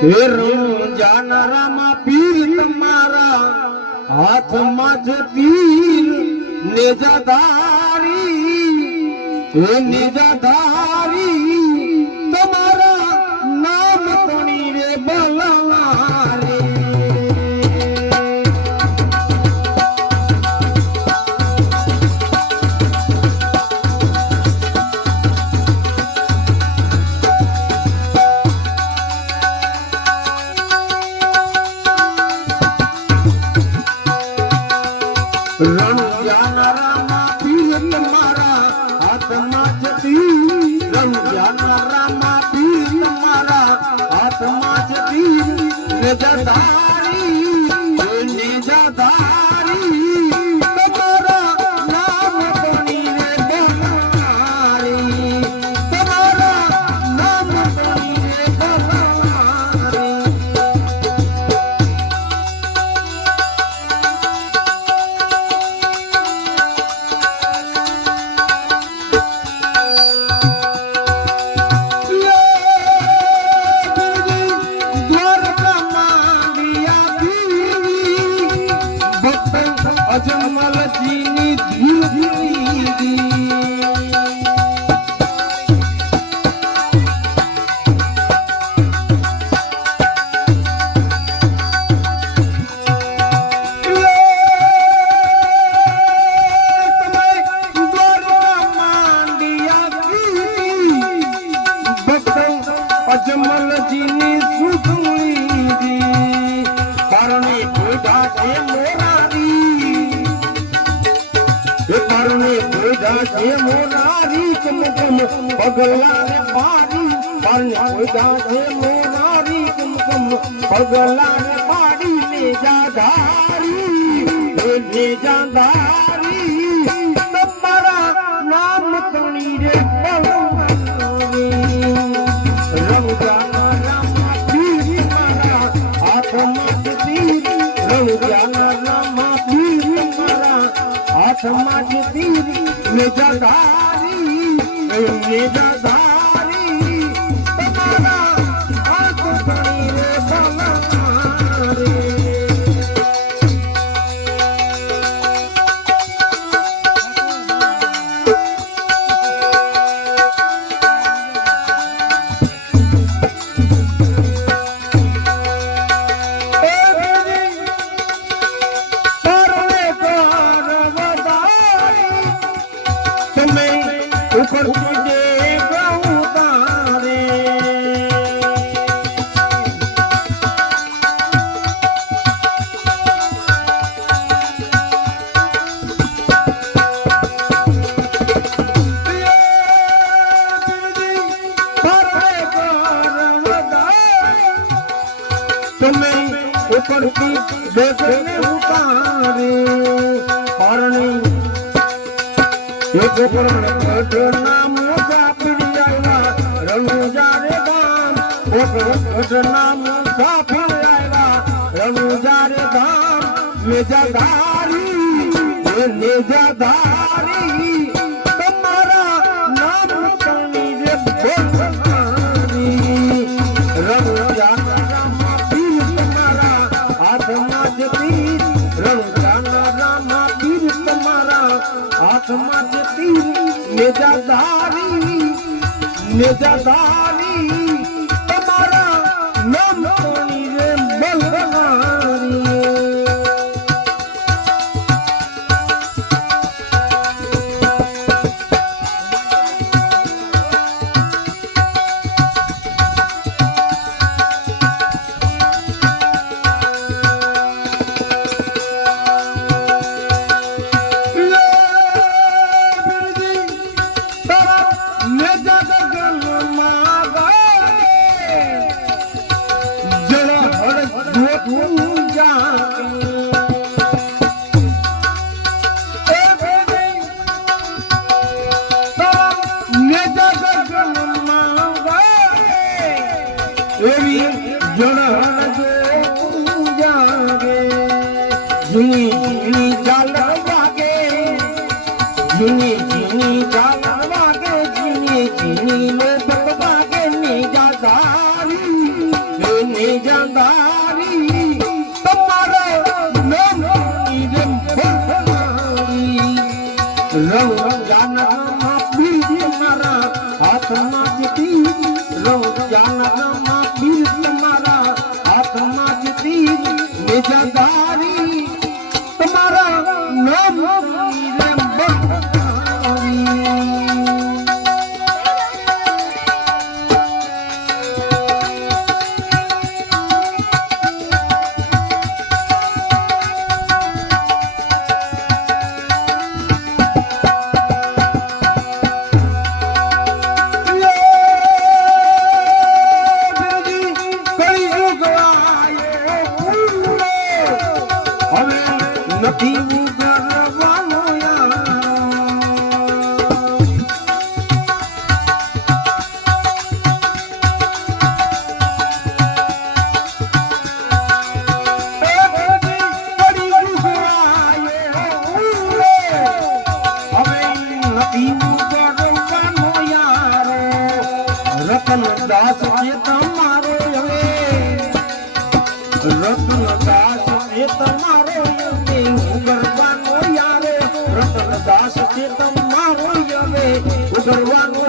હે રમજાના રામા પીર તમારા હાથમાં છે તીર નેજાધારી હે નેજાધારી તમારા નામ કોની રે બલવારે રમજાના રામા પીર તમારા હાથમાં છે તીર રમજાના રામા પીર તમારા હાથમાં છે તીર નેજાધારી નેજાધારી તમારા નામ કોની રે બલવારી તમારા નામ કોની રે બલવારી અજમલ જીની ધીર ધીરી અજમલ જીની સુધુળી કારણે ભોજા છે મોરારી એ કારણે ભોજા છે મોરારી કમકમ પગલા રે પાડી કારણે ભોજા છે મોરારી કમકમ પગલા રે પાડી નેજાધારી તમારા નામ તણી રે બલવારી રમજાના રામા પીર મારા હાથમાં છે તીર રમજાના રામા પીર મારા હાથમાં છે તીર નેજાધારી નેજાધારી તમારા હાથ તણી રે બલવારી ઉપર ઉડે ગઉ તારે તમે ઉપરથી બેસને ઉતારે પારણી એક પરણે કઠના મુસાફરી આવ્યા રણુજા રે ગામ કઠના મુસાફરી આવ્યા રણુજા રે ગામ નેજાધારી નેજાધારી તમારા નામ તણી રે બલવારી રણુજાના રામા પીર તમારા હાથમાં છે તીર રણુજાના રામા પીર તમારા હાથમાં છે તીર નેજાધારી નેજાધારી તમારા નામ કોની રે બલવારી ચીની ને બકવા કે ની જાધારી હાથમાં જીતી રમજાના પીર તમારા હાથમાં જીતી નિજાદારી તમારા નામ નથી ઉગરવાનો રતનદાસ છે તમારો હવે રતનદાસ છે તમારો ઉગરવાનો યારો રતનદાસ છે તમારો હવે ઉગરવાનો